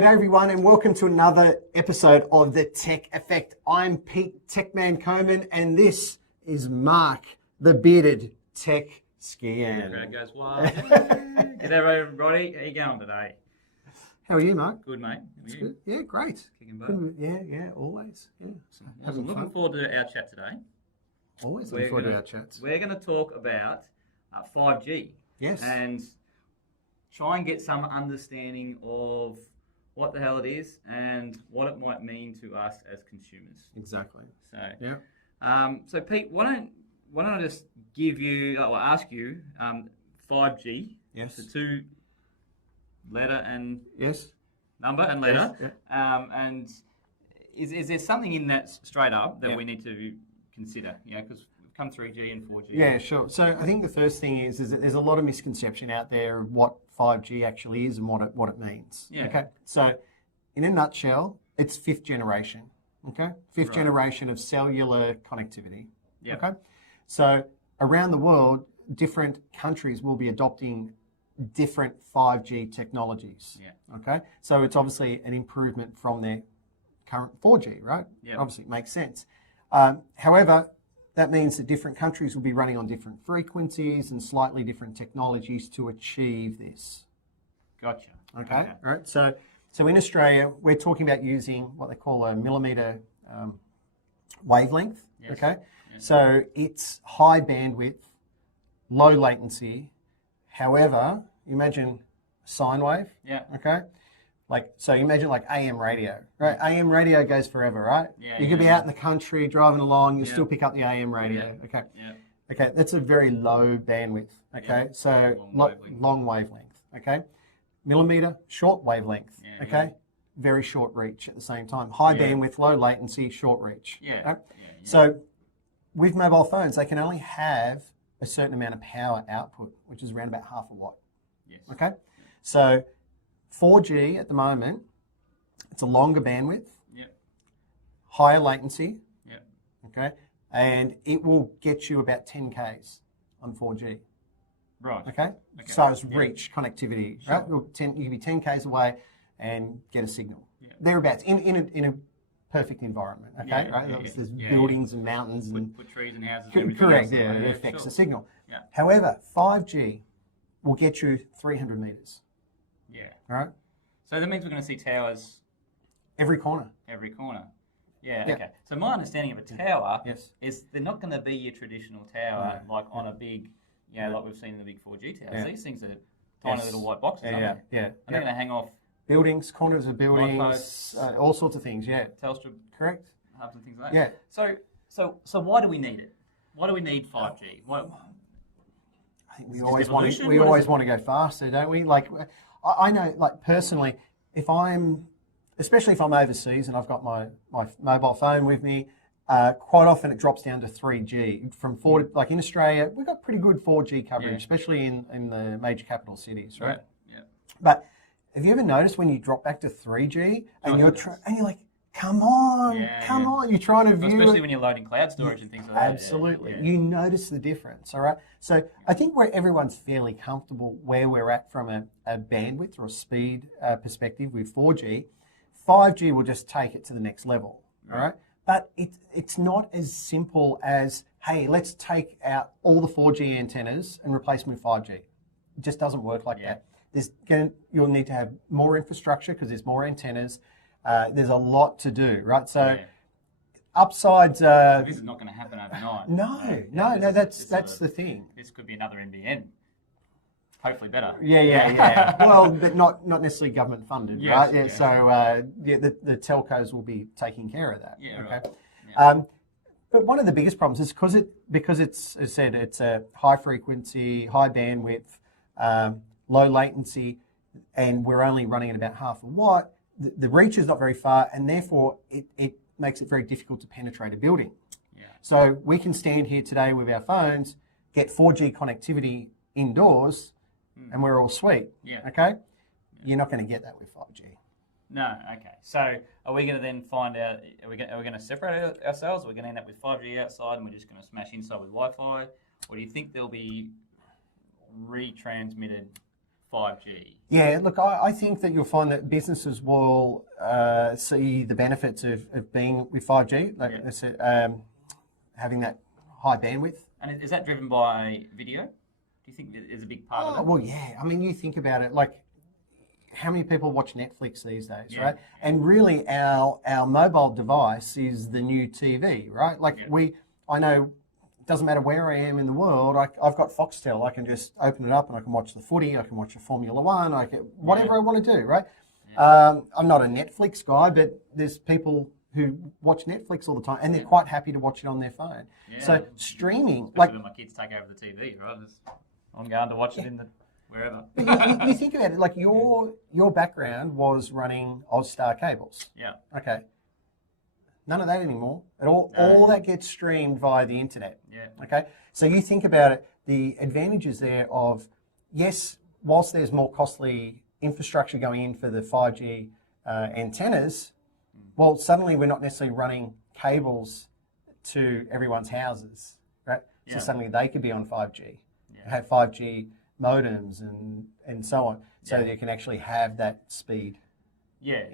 G'day everyone and welcome to another episode of The Tech Effect. I'm PeTE Tecman CoMAN and this is Mark, the bearded tech skian. Crowd goes wild. G'day everybody, how you going today? How are you, Mark? Good, mate. That's good. Yeah, great. Kicking butt. Yeah, always. Yeah. So, I'm looking forward to our chat today. Always looking forward to our chats. We're going to talk about 5G. Yes. And try and get some understanding of what the hell it is and what it might mean to us as consumers. Exactly. So, yeah. So Pete, why don't I just give you, or ask you, 5G. Yes. The two letter and yes. number and letter. Yes. Yeah. And is there something in that straight up that we need to consider? You know, because we've come 3G and 4G. Yeah, sure. So I think the first thing is that there's a lot of misconception out there of what 5G actually is and what it means. Yeah. Okay. So in a nutshell, it's fifth generation. Okay. Fifth generation of cellular connectivity. Yeah. Okay. So around the world, different countries will be adopting different 5G technologies. Yeah. Okay. So it's obviously an improvement from their current 4G, right? Yeah. Obviously, it makes sense. However, that means that different countries will be running on different frequencies and slightly different technologies to achieve this. Gotcha. Okay. Right. So in Australia, we're talking about using what they call a millimeter wavelength. Yes. Okay. Yes. So it's high bandwidth, low latency. However, imagine sine wave. Yeah. Okay. So you imagine like AM radio, right? AM radio goes forever, right? Yeah. You could be out in the country driving along, you Yeah. still pick up the AM radio. Yeah. Okay. Yeah. Okay, that's a very low bandwidth. Okay, Yeah. so Long wavelength. Okay, millimeter, short wavelength. Yeah, Okay, yeah. very short reach at the same time. High Yeah. bandwidth, low latency, short reach. Yeah. Okay? Yeah. So with mobile phones, they can only have a certain amount of power output, which is around about half a watt. Yes. Okay, so 4G at the moment, it's a longer bandwidth, Yeah. higher latency. Yeah. Okay, and it will get you about 10 Ks on 4G. Right. Okay, so it's reach connectivity, right? You can be 10 Ks away and get a signal. Yeah. Thereabouts in a perfect environment. Okay, Yeah, right? yeah, Obviously there's yeah, buildings and mountains and Put trees and houses. And everything correct. else. Yeah, it affects the signal. Yeah. However, 5G will get you 300 meters. Yeah. All right, So that means we're going to see towers every corner. every corner. Yeah, Yeah. okay. So my understanding of a tower Yes. is they're not going to be your traditional tower like on a big, like we've seen in the big 4G towers. Yeah. These things are tiny Yes. little white boxes, aren't they? Yeah. And they're going to hang off Buildings, corners of buildings, posts. all sorts of things. Yeah, Telstra correct. hubs and things like that. Yeah. So why do we need it? Why do we need 5G? I think we Is always it want evolution? to. We What is always it? want to go faster, don't we? Like, I know, like personally, especially if I'm overseas and I've got my mobile phone with me, quite often it drops down to 3G. From 4, like in Australia, we've got pretty good 4G coverage, Yeah. especially in the major capital cities, right? Yeah. But have you ever noticed when you drop back to 3G and you're like, come on, you're trying to view Especially it. when you're loading cloud storage and things like that. Absolutely. Yeah. You notice the difference, all right? So I think where everyone's fairly comfortable where we're at from a bandwidth or a speed perspective with 4G, 5G will just take it to the next level, all right? But it's not as simple as, hey, let's take out all the 4G antennas and replace them with 5G. It just doesn't work like that. You'll need to have more infrastructure because there's more antennas. There's a lot to do, right? So upsides. This is not going to happen overnight. No. That's the thing. This could be another NBN. Hopefully better. Yeah. Well, but not necessarily government funded, Yes, right? Yeah. yes. So the telcos will be taking care of that. Yeah, Okay. right. Yeah. But one of the biggest problems is because it's as I said, it's a high frequency, high bandwidth, low latency, and we're only running at about half a watt. The reach is not very far, and therefore it makes it very difficult to penetrate a building. Yeah. So we can stand here today with our phones, get 4G connectivity indoors, and we're all sweet. Yeah. Okay? You're not going to get that with 5G. No. Okay. So are we going to then find out? Are we going to separate ourselves? Are we going to end up with 5G outside, and we're just going to smash inside with Wi-Fi? Or do you think there'll be retransmitted 5G? Yeah, look, I think that you'll find that businesses will see the benefits of being with 5G, like I said, having that high bandwidth. And is that driven by video? Do you think there's a big part of it? Well, yeah. I mean, you think about it, like how many people watch Netflix these days, right? And really, our mobile device is the new TV, right? Like I know. Doesn't matter where I am in the world, I've got Foxtel. I can just open it up and I can watch the footy, I can watch the Formula One, I can whatever I want to do, right? I'm not a Netflix guy, but there's people who watch Netflix all the time and they're quite happy to watch it on their phone. So streaming, especially when my kids take over the TV, right? I'm going to watch it in the wherever. you think about it, like your background was running Ozstar cables. Yeah. Okay. None of that anymore. All that gets streamed via the internet. Yeah. Okay. So you think about it, the advantages there of, yes, whilst there's more costly infrastructure going in for the 5G antennas, well, suddenly we're not necessarily running cables to everyone's houses, right? Yeah. So suddenly they could be on 5G, have 5G modems and so on, so that you can actually have that speed. Yeah.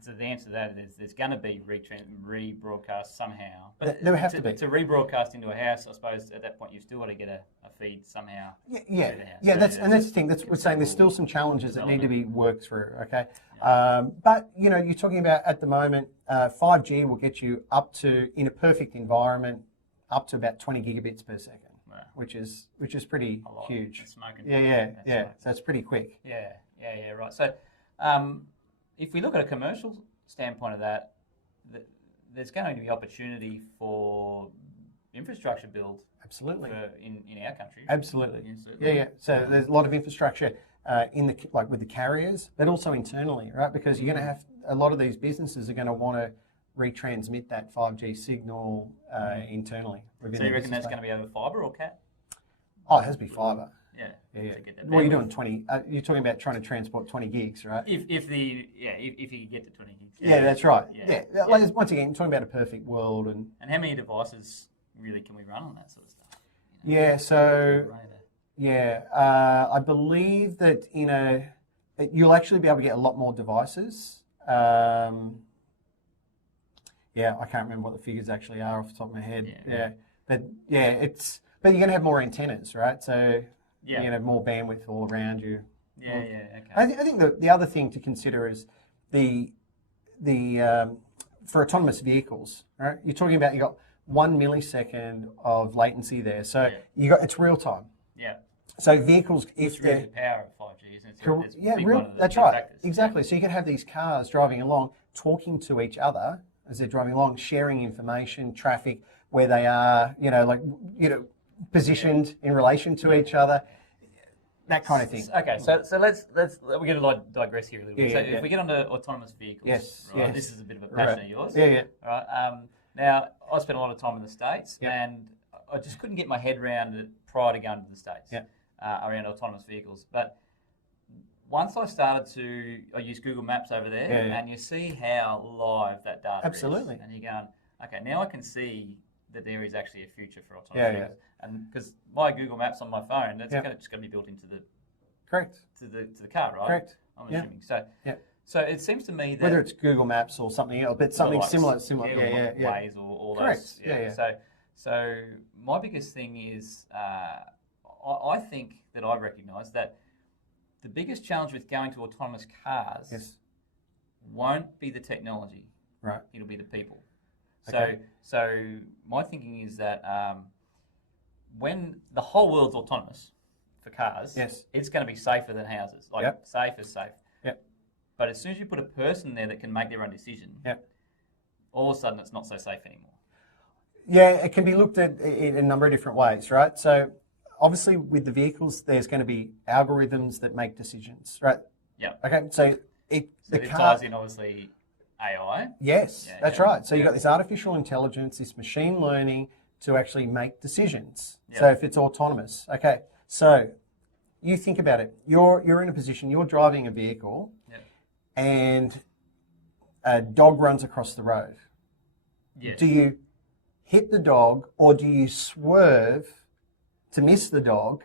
So the answer to that is there's going to be rebroadcast somehow. But there have to be. To rebroadcast into a house, I suppose at that point you've still got to get a feed somehow. Yeah. That's the thing. We're saying there's still some challenges that need to be worked through. Okay, but you're talking about at the moment 5G will get you up to, in a perfect environment, up to about 20 gigabits per second, which is pretty huge. Yeah. So it's pretty quick. Yeah. Right. So. If we look at a commercial standpoint of that, there's going to be opportunity for infrastructure build. Absolutely. In our country. Absolutely. Yeah. So there's a lot of infrastructure with the carriers, but also internally, right? Because you're going to have a lot of these businesses are going to want to retransmit that 5G signal internally. So you reckon that's going to be over fibre or CAT? Oh, it has to be fibre. Yeah. Well, you're doing 20. You're talking about trying to transport 20 gigs, right? If you get to 20 gigs. Yeah, that's right. Yeah. Like, once again, you're talking about a perfect world, and how many devices really can we run on that sort of stuff? Yeah. So I believe that you'll actually be able to get a lot more devices. I can't remember what the figures actually are off the top of my head. But you're going to have more antennas, right? So. You're going to have more bandwidth all around you. Okay. I think the other thing to consider is the for autonomous vehicles, right? You're talking about you got 1 millisecond of latency there, so it's real time. Yeah. So vehicles, it's really the power of 5G, isn't it? That's right. Factors. Exactly. So you can have these cars driving along, talking to each other as they're driving along, sharing information, traffic, where they are, positioned in relation to each other, that kind of thing. Okay, so let's we're going to digress here a little bit. If we get onto autonomous vehicles, this is a bit of a passion of yours. Yeah. Right. Now I spent a lot of time in the States, and I just couldn't get my head around it prior to going to the States around autonomous vehicles. But once I started I use Google Maps over there, and you see how live that data is. And you're going, okay, now I can see that there is actually a future for autonomous vehicles. And because my Google Maps on my phone, that's just going to be built into the to the car, right? Correct. I'm assuming. So it seems to me that whether it's Google Maps or something else, but something similar. Waze or all those. So my biggest thing is I think that I recognise that the biggest challenge with going to autonomous cars won't be the technology. Right. It'll be the people. Okay. So my thinking is that when the whole world's autonomous for cars, it's going to be safer than houses. Safe is safe. Yep. But as soon as you put a person there that can make their own decision, all of a sudden it's not so safe anymore. Yeah, it can be looked at in a number of different ways, right? So obviously with the vehicles, there's going to be algorithms that make decisions, right? Yeah. Okay, so it ties in obviously AI. Yes, that's right. So you've got this artificial intelligence, this machine learning to actually make decisions. Yep. So if it's autonomous, okay. So you think about it. You're in a position. You're driving a vehicle, and a dog runs across the road. Yes. Do you hit the dog, or do you swerve to miss the dog,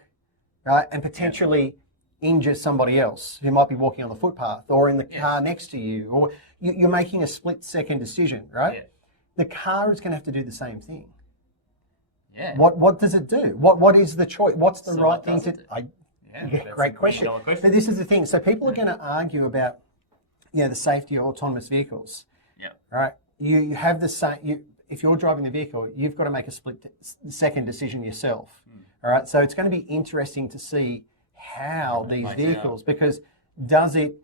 right? And potentially injure somebody else who might be walking on the footpath or in the car next to you, or you're making a split-second decision, right? Yeah. The car is going to have to do the same thing. Yeah. What does it do? What is the choice? What's the right thing to do? Great question. But this is the thing. So people are going to argue about, the safety of autonomous vehicles. Yeah. Right. You have the same. If you're driving the vehicle, you've got to make a split-second decision yourself. All right. So it's going to be interesting to see how these vehicles, because does it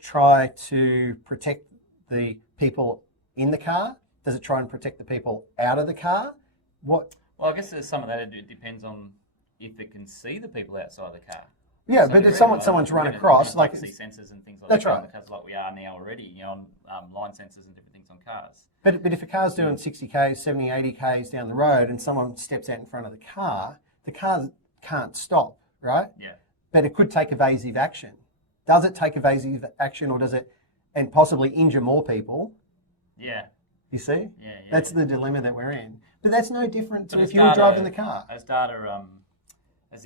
try to protect the people in the car? Does it try and protect the people out of the car? What? Well, I guess there's some of that. It depends on if it can see the people outside the car. Yeah, but if someone's run across, like see sensors and things like that's that. right. In the cars like we are now already, on line sensors and different things on cars. But if a car's doing 60 k's, 70, 80 k's down the road, and someone steps out in front of the car can't stop, right? Yeah. But it could take evasive action. Does it take evasive action, or does it, and possibly injure more people? Yeah. You see? Yeah. That's the dilemma that we're in. But that's no different to if you were driving the car. As the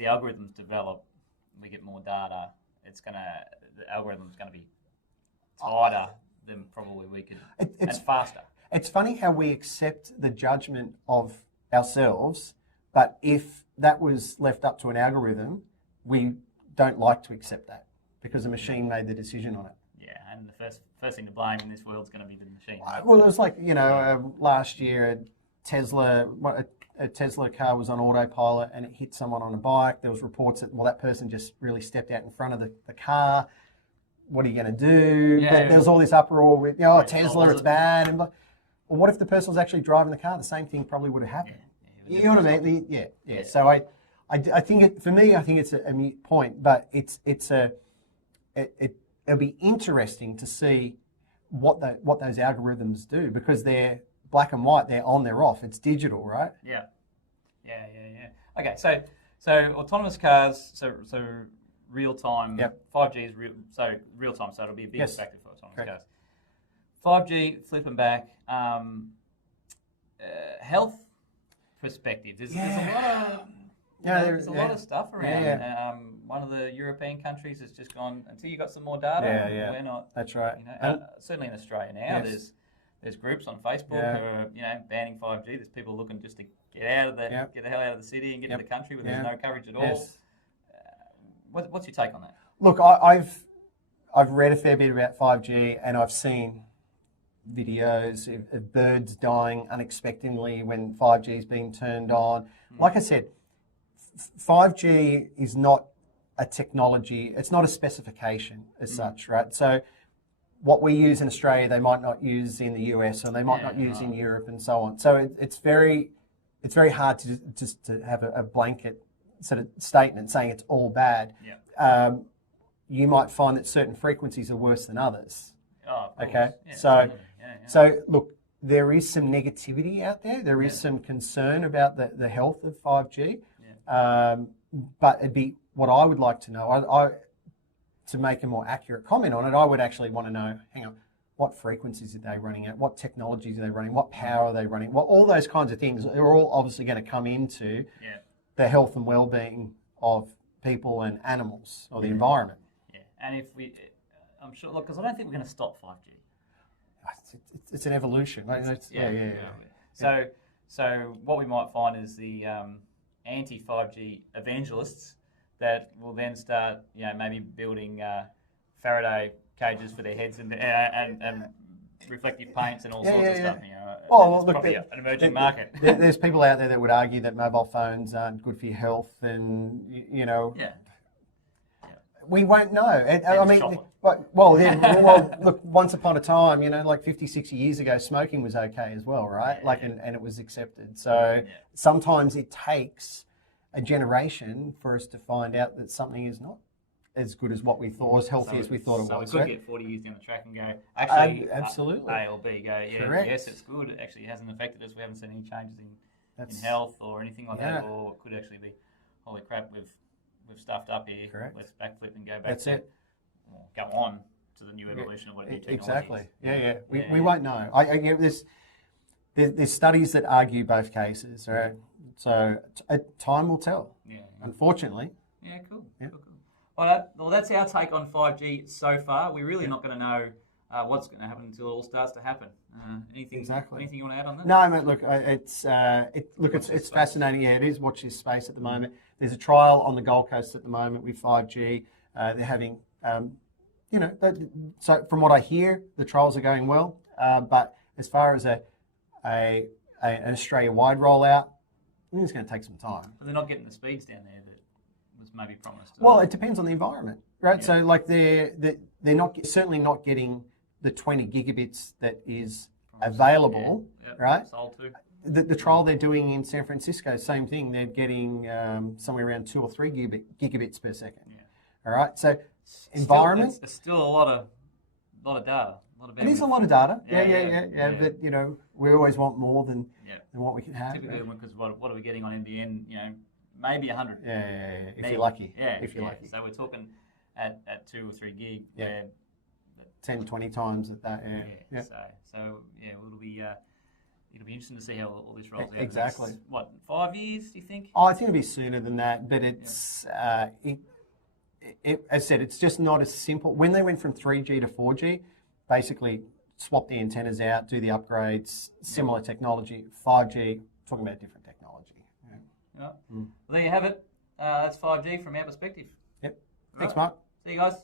algorithms develop, we get more data. The algorithm's gonna be tighter than probably we could, and faster. It's funny how we accept the judgment of ourselves, but if that was left up to an algorithm, we don't like to accept that because the machine made the decision on it. Yeah, and the first thing to blame in this world is going to be the machine. Well, it was like, last year, a Tesla car was on autopilot and it hit someone on a bike. There was reports that, that person just really stepped out in front of the car. What are you going to do? Yeah, there was all this uproar with, Tesla, it's bad. And, well, what if the person was actually driving the car? The same thing probably would have happened. Yeah, you know what I mean? Yeah. So I think for me, I think it's a mute point, but it'll be interesting to see what those algorithms do, because they're black and white, they're on, they're off. It's digital, right? Yeah. Okay, so autonomous cars, so real time. Yep. 5G is real time, so it'll be a big factor for autonomous Correct. cars. 5G, flipping back, health perspective. There's a lot of stuff around. Yeah. One of the European countries has just gone, until you got some more data. We're not. That's right. Certainly in Australia now, there's groups on Facebook who are banning 5G. There's people looking just to get the hell out of the city and get to the country where there's no coverage at all. Yes. What's your take on that? Look, I've read a fair bit about 5G, and I've seen videos of birds dying unexpectedly when 5G is being turned on. Like I said, 5G is not a technology, it's not a specification as such, right? So what we use in Australia, they might not use in the US, or they might not use in Europe, and so on. So it's very hard to just to have a blanket sort of statement saying it's all bad. Yeah. You might find that certain frequencies are worse than others. Oh, of course. Okay. Yeah, So look, there is some negativity out there. There is some concern about the health of 5G. Yeah. But it'd be what I would like to know. To make a more accurate comment on it, I would actually want to know, hang on, what frequencies are they running at? What technologies are they running? What power are they running? Well, all those kinds of things are all obviously going to come into the health and well-being of people and animals, or the environment. Yeah, and I'm sure, look, because I don't think we're going to stop 5G. It's an evolution. So what we might find is the anti-5G evangelists that will then start, maybe building Faraday cages for their heads and reflective paints and all sorts of stuff. It's probably an emerging market. There's people out there that would argue that mobile phones aren't good for your health, and we won't know. I mean, look, once upon a time, like 50, 60 years ago, smoking was okay as well, right? And it was accepted. So sometimes it takes a generation for us to find out that something is not as good as what we thought, as healthy as we thought it was. So we could get 40 years down the track and go, actually, absolutely. A or B go, yes, it's good. It actually hasn't affected us. We haven't seen any changes in health or anything like that. Or it could actually be, holy crap, we've stuffed up here. Correct. Let's backflip and go back go on to the new evolution of what new technology Exactly. is. We won't know. There's studies that argue both cases, right? So time will tell. Yeah. Unfortunately. Yeah, cool. Yeah. Cool. Well, that's our take on 5G so far. We're really not going to know what's going to happen until it all starts to happen. Anything you want to add on that? No, mate, look, it's fascinating. Yeah, it is watch this space at the moment. There's a trial on the Gold Coast at the moment with 5G. They're having, so from what I hear, the trials are going well. But as far as an Australia-wide rollout, I think it's going to take some time. But they're not getting the speeds down there that was maybe promised. Well, it depends on the environment, right? Yeah. So, like, they're certainly not getting the 20 gigabits that is available, right? Sold to. The trial they're doing in San Francisco, same thing. They're getting somewhere around 2 or 3 gigabits per second. Yeah. All right. So, environment. It's still a lot of data. It is a lot of data. Yeah. But we always want more than what we can have. Typically, because what are we getting on NBN? Maybe 100. Yeah. If you're lucky. If you're lucky. So we're talking at 2 or 3 gig. Yeah. Where 10, 20 times at that. Yeah. It'll be interesting to see how all this rolls out. Exactly. What, 5 years? Do you think? Oh, I think it'll be sooner than that. But it's as I said, it's just not as simple. When they went from 3G to 4G, basically swap the antennas out, do the upgrades, similar technology. 5G, talking about different technology. Well, there you have it. That's 5G from our perspective. Yep. Thanks, Mark. See you guys.